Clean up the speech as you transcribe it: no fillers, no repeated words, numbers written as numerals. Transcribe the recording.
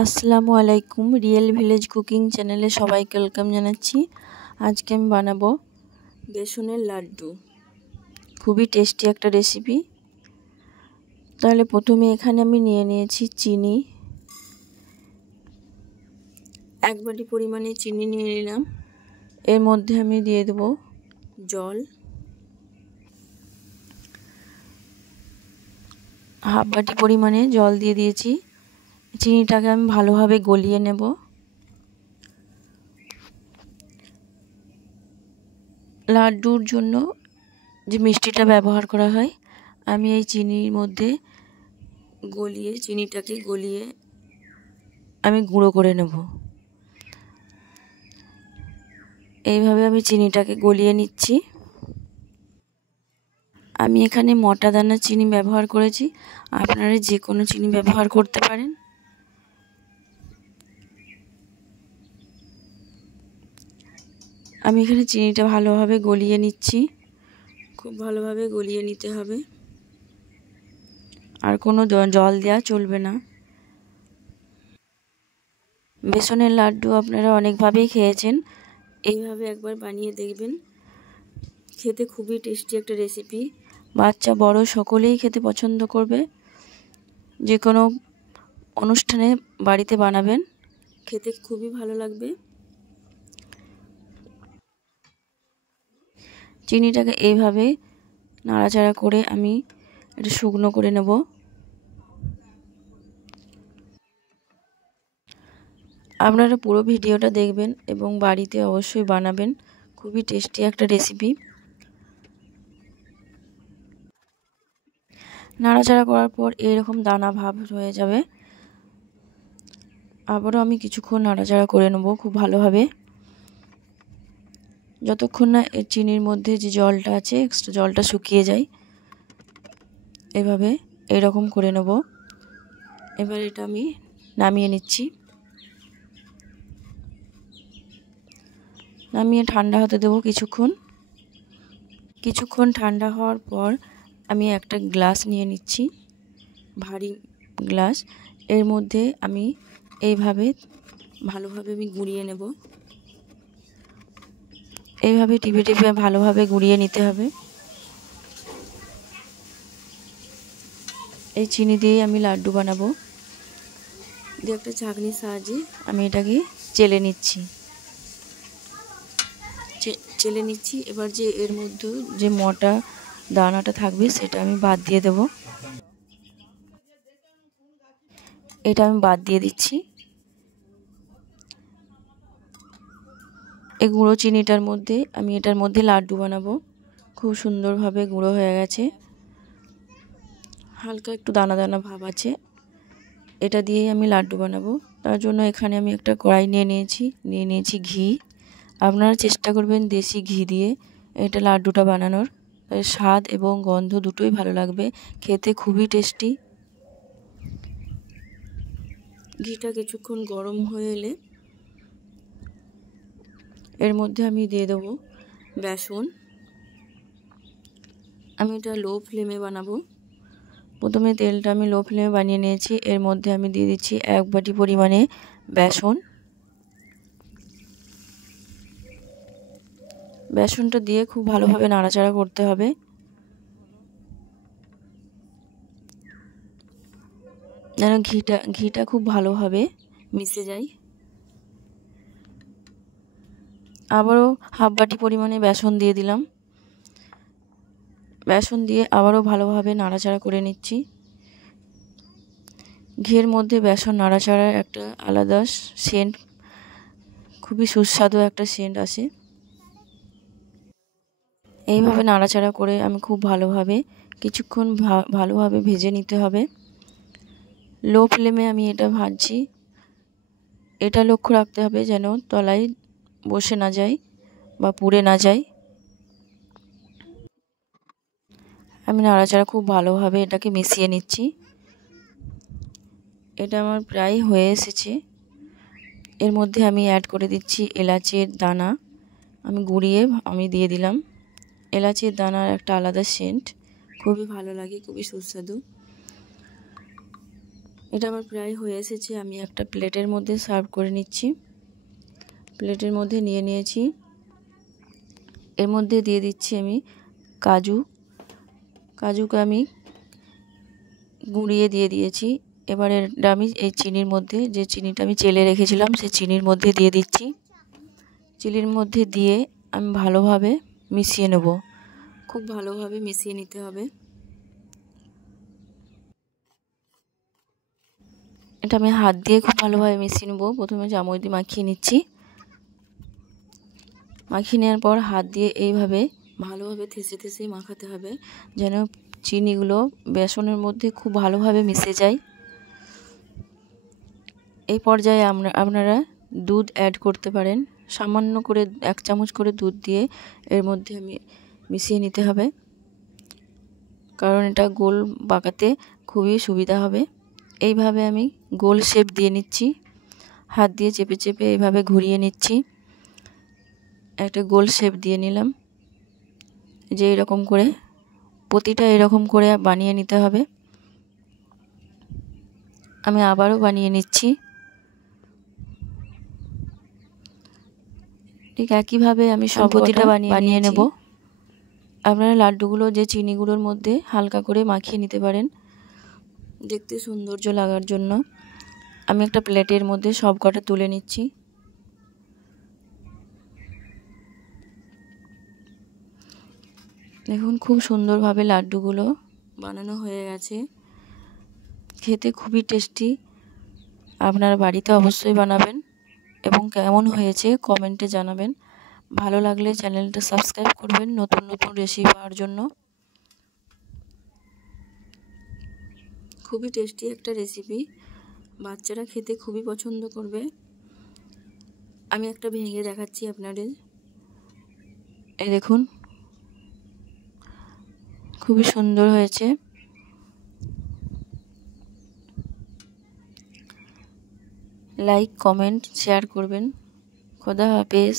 আসসালামু আলাইকুম। Real village cooking চ্যানেলে সবাইকে ওয়েলকাম জানাচ্ছি। আজকে আমি বানাবো বেসনের লাড্ডু। খুবই টেস্টি একটা রেসিপি। তাহলে প্রথমে এখানে আমি নিয়ে নিয়েছি চিনি, 1 বাটি পরিমাণে চিনি নিয়ে নিলাম। এর মধ্যে আমি দিয়ে দেব জল, 1/2 বাটি পরিমাণে জল দিয়ে দিয়েছি। চিনিটাকে আমি ভালোভাবে গলিয়ে নেব। লাড্ডুর জন্য যে মিষ্টিটা ব্যবহার করা হয়, আমি এই চিনির মধ্যে চিনিটাকে গলিয়ে আমি গুঁড়ো করে নেব। এইভাবে আমি চিনিটাকে গলিয়ে নিচ্ছি। আমি এখানে মোটা দানার চিনি ব্যবহার করেছি, আপনারা যে কোনো চিনি ব্যবহার করতে পারেন। আমি এখানে চিনিটা ভালোভাবে গলিয়ে নিচ্ছি। খুব ভালোভাবে গলিয়ে নিতে হবে, আর কোনো জল দেওয়া চলবে না। বেসনের লাড্ডু আপনারা অনেকভাবেই খেয়েছেন, এইভাবে একবার বানিয়ে দেখবেন। খেতে খুবই টেস্টি একটা রেসিপি, বাচ্চা বড় সকলেই খেতে পছন্দ করবে। যে কোনো অনুষ্ঠানে বাড়িতে বানাবেন, খেতে খুবই ভালো লাগবে। চিনিটাকে এইভাবে নাড়াচাড়া করে আমি একটু শুকনো করে নেব। আপনারা পুরো ভিডিওটা দেখবেন এবং বাড়িতে অবশ্যই বানাবেন। খুবই টেস্টি একটা রেসিপি। নাড়াচাড়া করার পর এরকম দানা ভাব হয়ে যাবে। আবারও আমি কিছুক্ষণ নাড়াচাড়া করে নেব খুব ভালোভাবে, যতক্ষণ না এর চিনির মধ্যে যে জলটা আছে এক্সট্রা জলটা শুকিয়ে যায়। এভাবে এরকম করে নেব। এবার এটা আমি নামিয়ে নিচ্ছি। নামিয়ে ঠান্ডা হতে দেবো কিছুক্ষণ ঠান্ডা হওয়ার পর আমি একটা গ্লাস নিয়ে নিচ্ছি, ভারী গ্লাস। এর মধ্যে আমি এইভাবে ভালোভাবে আমি গুঁড়িয়ে নেব। এইভাবে টিপে টিপে ভালোভাবে গুঁড়িয়ে নিতে হবে। এই চিনি দিয়েই আমি লাড্ডু বানাবো। দিয়ে একটা ছাঁকনির সাহায্যে আমি এটাকে চেলে নিচ্ছি। এবার যে এর মধ্যে যে মোটা দানাটা থাকবে সেটা আমি বাদ দিয়ে দেব। এটা আমি বাদ দিয়ে দিচ্ছি। এই গুঁড়ো চিনিটার মধ্যে আমি এটার মধ্যে লাড্ডু বানাবো। খুব সুন্দরভাবে গুঁড়ো হয়ে গেছে, হালকা একটু দানা দানা ভাব আছে। এটা দিয়েই আমি লাড্ডু বানাবো। তার জন্য এখানে আমি একটা কড়াই নিয়ে নিয়েছি ঘি। আপনারা চেষ্টা করবেন দেশি ঘি দিয়ে এটা লাড্ডুটা বানানোর। স্বাদ এবং গন্ধ দুটোই ভালো লাগবে, খেতে খুবই টেস্টি। ঘিটা কিছুক্ষণ গরম হয়ে এলে এর মধ্যে আমি দিয়ে দেবো বেসন। আমি এটা লো ফ্লেমে বানাবো। প্রথমে তেলটা আমি লো ফ্লেমে বানিয়ে নিয়েছি। এর মধ্যে আমি দিয়ে দিচ্ছি 1 বাটি পরিমাণে বেসন। বেসনটা দিয়ে খুব ভালোভাবে নাড়াচাড়া করতে হবে, যেন ঘিটা খুব ভালোভাবে মিশে যায়। আবারও 1/2 বাটি পরিমাণে বেসন দিয়ে দিলাম। বেসন দিয়ে আবারও ভালোভাবে নাড়াচাড়া করে নিচ্ছি। ঘিয়ের মধ্যে বেসন নাড়াচাড়ার একটা আলাদা সেন্ট, খুবই সুস্বাদু একটা সেন্ট আসে। এইভাবে নাড়াচাড়া করে আমি খুব ভালোভাবে কিছুক্ষণ ভালোভাবে ভেজে নিতে হবে। লো ফ্লেমে আমি এটা ভাজছি। এটা লক্ষ্য রাখতে হবে যেন তলায় বসে না যায় বা পুড়ে না যায়। আমি নাড়াচাড়া খুব ভালোভাবে এটাকে মিশিয়ে নিচ্ছি। এটা আমার প্রায় হয়ে এসেছে। এর মধ্যে আমি অ্যাড করে দিচ্ছি এলাচের দানা। আমি দিয়ে দিলাম। এলাচের দানার একটা আলাদা সেন্ট, খুবই ভালো লাগে, খুবই সুস্বাদু। এটা আমার প্রায় হয়ে এসেছে। আমি একটা প্লেটের মধ্যে সার্ভ করে নিচ্ছি। প্লেটের মধ্যে নিয়ে নিয়েছি। এর মধ্যে দিয়ে দিচ্ছি আমি কাজুকে আমি গুঁড়িয়ে দিয়ে দিয়েছি। এবার এটা আমি এই চিনির মধ্যে, যে চিনিটা আমি চেলে রেখেছিলাম, সেই চিনির মধ্যে দিয়ে দিচ্ছি। চিনির মধ্যে দিয়ে আমি ভালোভাবে মিশিয়ে নেব। খুব ভালোভাবে মিশিয়ে নিতে হবে। এটা আমি হাত দিয়ে খুব ভালোভাবে মিশিয়ে নেব। প্রথমে চামচ দিয়ে মাখিয়ে নিচ্ছি। মাখিয়ে নেওয়ার পর হাত দিয়ে এইভাবে ভালোভাবে থেসে মাখাতে হবে, যেন চিনিগুলো বেসনের মধ্যে খুব ভালোভাবে মিশে যায়। এই পর্যায়ে আপনারা দুধ অ্যাড করতে পারেন। সামান্য করে 1 চামচ করে দুধ দিয়ে এর মধ্যে আমি মিশিয়ে নিতে হবে, কারণ এটা গোল পাকাতে খুবই সুবিধা হবে। এইভাবে আমি গোল শেপ দিয়ে নিচ্ছি। হাত দিয়ে চেপে চেপে এইভাবে ঘুরিয়ে নিচ্ছি। একটা গোল শেপ দিয়ে নিলাম। যে এরকম করে প্রতিটা এরকম করে বানিয়ে নিতে হবে। আমি আবারও বানিয়ে নিচ্ছি। ঠিক একইভাবে আমি সব প্রতিটা বানিয়ে নেব। আপনারা লাড্ডুগুলো যে চিনিগুলোর মধ্যে হালকা করে মাখিয়ে নিতে পারেন, দেখতে সৌন্দর্য লাগার জন্য। আমি একটা প্লেটের মধ্যে সব কটা তুলে নিচ্ছি। দেখুন খুব সুন্দরভাবে লাড্ডুগুলো বানানো হয়ে গেছে। খেতে খুবই টেস্টি। আপনারা বাড়িতে অবশ্যই বানাবেন এবং কেমন হয়েছে কমেন্টে জানাবেন। ভালো লাগলে চ্যানেলটা সাবস্ক্রাইব করবেন নতুন নতুন রেসিপি পাওয়ার জন্য। খুবই টেস্টি একটা রেসিপি, বাচ্চারা খেতে খুবই পছন্দ করবে। আমি একটা ভেঙে দেখাচ্ছি আপনাদের। এই দেখুন খুবই সুন্দর হয়েছে। লাইক, কমেন্ট, শেয়ার করবেন। খোদা হাফেজ।